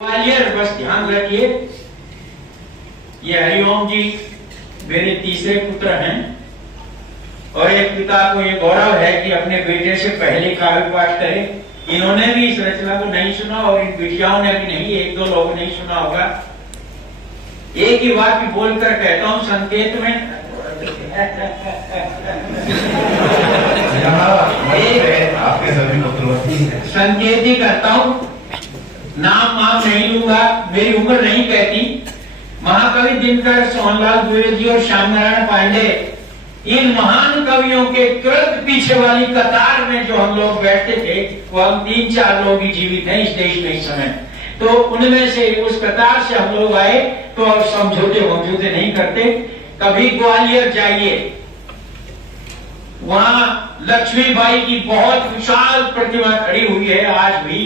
ग्वालियर बस ध्यान रखिए, ये हरिओम जी मेरे तीसरे पुत्र हैं और एक पिता को ये गौरव है कि अपने बेटे से पहले काव्य पाठ करे। इन्होंने भी इस रचना को नहीं सुना और इन बिटियाओं ने भी नहीं, एक दो लोग नहीं सुना होगा। एक ही बात भी बोलकर कहता हूं संकेत में आपके सभी पुत्रवती हैं। संकेत ही करता हूं, नाम नहीं लूंगा, मेरी उम्र नहीं कहती। महाकवि दिनकर, सोहनलाल द्विवेदी और श्याम नारायण पांडे, इन महान कवियों के तुरंत पीछे वाली कतार में जो हम लोग बैठते थे, वो हम 3-4 लोग ही जीवित हैं इस देश में इस समय। तो उनमें से उस कतार से हम लोग आए, तो अब समझौते नहीं करते। कभी ग्वालियर जाइए, वहां लक्ष्मीबाई की बहुत विशाल प्रतिमा खड़ी हुई है आज भी।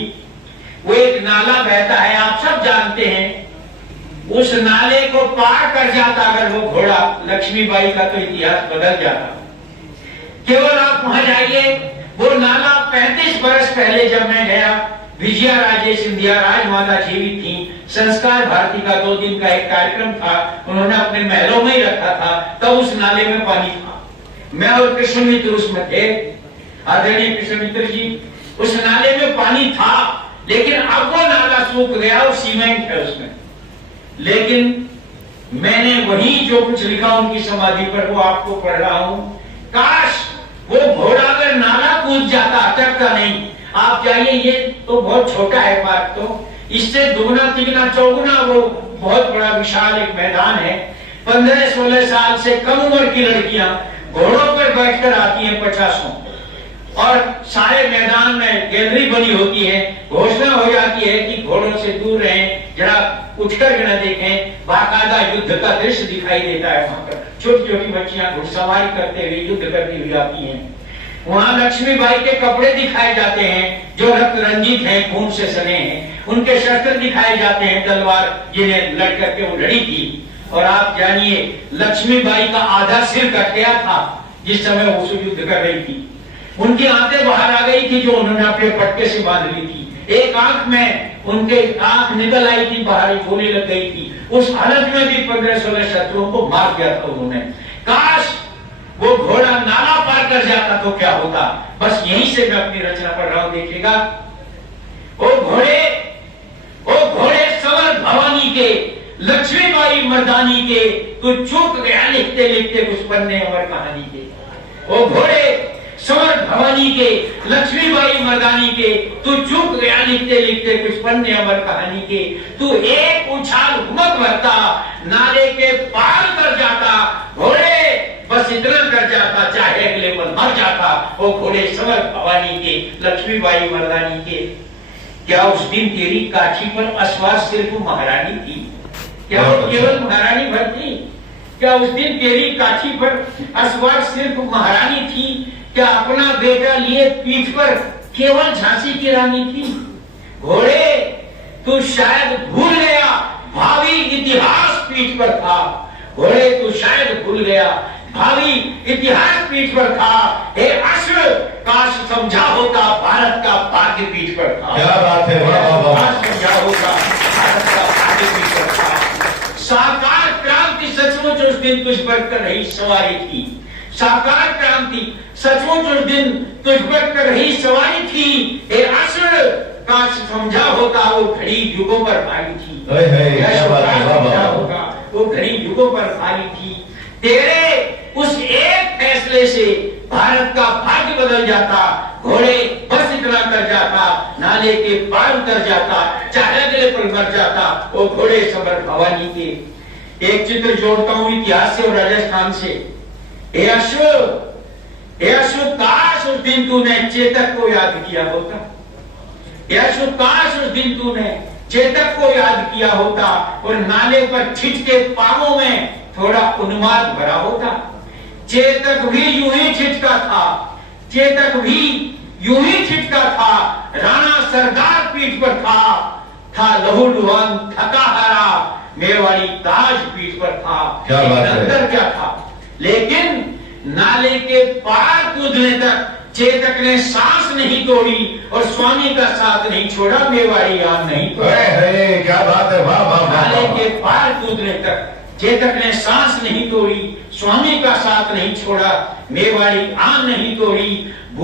वो एक नाला बहता है, आप सब जानते हैं। उस नाले को पार कर जाता अगर वो घोड़ा लक्ष्मीबाई का, तो इतिहास बदल जाता। केवल आप वहां जाइए, वो नाला 35 बरस पहले जब मैं गया, विजया राजे सिंधिया राजमाता जीवित थी। संस्कार भारती का 2 दिन का एक कार्यक्रम था, उन्होंने अपने महलों में ही रखा था, तब उस नाले में पानी था। मैं और कृष्ण मित्र उसमें थे, आदरणीय कृष्ण मित्र जी। उस नाले में पानी था, लेकिन अब वो नाला सूख गया और सीमेंट है उसमें। लेकिन मैंने वही जो कुछ लिखा उनकी समाधि पर, वो आपको पढ़ रहा हूं। काश वो घोड़ा अगर नाला कूद जाता, अटकता नहीं। आप जाइए, ये तो बहुत छोटा है पार्क, तो इससे दुगना तिगुना चौगुना वो बहुत बड़ा विशाल एक मैदान है। 15-16 साल से कम उम्र की लड़कियां घोड़ों पर बैठकर आती हैं 50 और सारे मैदान में गैलरी बनी होती है। घोषणा हो जाती है कि घोड़ों से दूर रहें, जरा उठकर न देखें। बाकायदा युद्ध का दृश्य दिखाई देता है वहां पर। छोटी छोटी बच्चियां घुड़सवारी करते हुए युद्ध करती हुई आती हैं। वहां लक्ष्मीबाई के कपड़े दिखाए जाते हैं जो रक्त रंजित हैं, खून से सने हैं। उनके शस्त्र दिखाए जाते हैं, तलवार जिन्हें लड़कर के वो लड़ी थी। और आप जानिए, लक्ष्मीबाई का आधा सिर कट गया था जिस समय वो युद्ध कर रही थी। उनकी आंखें बाहर आ गई थी जो उन्होंने अपने पटके से बांध ली थी। एक आंख में उनके आंख निकल आई थी, बाहर गोली लग गई थी। उस हालत में भी 15-16 शत्रुओं को मार दिया था उन्होंने। काश वो घोड़ा नाला पार कर जाता तो क्या होता। बस यहीं से मैं अपनी रचना पढ़ रहा हूं, देखिएगा। ओ घोड़े सवर भवानी के, लक्ष्मीबाई मर्दानी के, तू चूक गया लिखते लिखते कुछ पन्ने अमर कहानी के। ओ घोड़े सवर भवानी के, लक्ष्मीबाई मर्दानी के, तू चूक गया लिखते लिखते कुछ पन्ने अमर कहानी के। तू एक उछाल हुमक भरता, नाले के पार कर जाता। घोड़े बस इतना कर जाता, चाहे अगले पल मर जाता। वो घोड़े सवर भवानी के, लक्ष्मीबाई मर्दानी के। क्या उस दिन तेरी काठी पर अस्वार सिर्फ महारानी थी? क्या वो केवल महारानी भर थी? क्या उस दिन तेरी काठी पर अस्वार सिर्फ महारानी थी? क्या अपना बेटा लिए पीठ पर केवल झांसी की रानी थी? घोड़े तू शायद भूल गया, भावी इतिहास पीठ पर था। घोड़े तू शायद भूल गया, भावी इतिहास पीठ पर था। हे अश्व, काश समझा होता भारत का भाग्य पीठ पर था। क्या बात है, काश समझा होता भारत का भाग्य पीठ पर था। साकार क्रांति सचमुच उस दिन तुझ पर कर रही सवारी थी। साकार क्रांति सचमुच उस दिन तुझ पर कर रही सवारी थी। हे अश्व, काश समझा होता वो घड़ी युगों पर भारी थी। वो घड़ी युगों पर भारी थी। तेरे उस एक फैसले से भारत का भाग्य बदल जाता। घोड़े बस इतना कर जाता, नाले के पार उतर जाता, चाहे अगले पल मर जाता। वो घोड़े सवर भवानी के। एक चित्र जोड़ता हूं इतिहास से और राजस्थान से। हे अश्व, काश उस दिन तूने चेतक को याद किया होता। हे अश्व, काश उस दिन तूने चेतक को याद किया होता और नाले पर छिटके पांवों में थोड़ा उन्माद भरा होता। चेतक भी यूं ही छिटका था, चेतक भी यूं ही छिटका था। राणा सरदार पीठ पर था लहूलुहान थका हरा, मेवाड़ी ताज पीठ पर था। क्या बात है। अंदर क्या था? लेकिन नाले के पार कूदने तक चेतक ने सांस नहीं तोड़ी और स्वामी का साथ नहीं छोड़ा, मेवाड़ी आन नहीं तोड़ा। अरे अरे क्या बात है, वाह वाह वाह नाले वाह। के पार कूदने तक चेतक ने सांस नहीं तोड़ी, स्वामी का साथ नहीं छोड़ा, मेवाड़ी आन नहीं तोड़ी।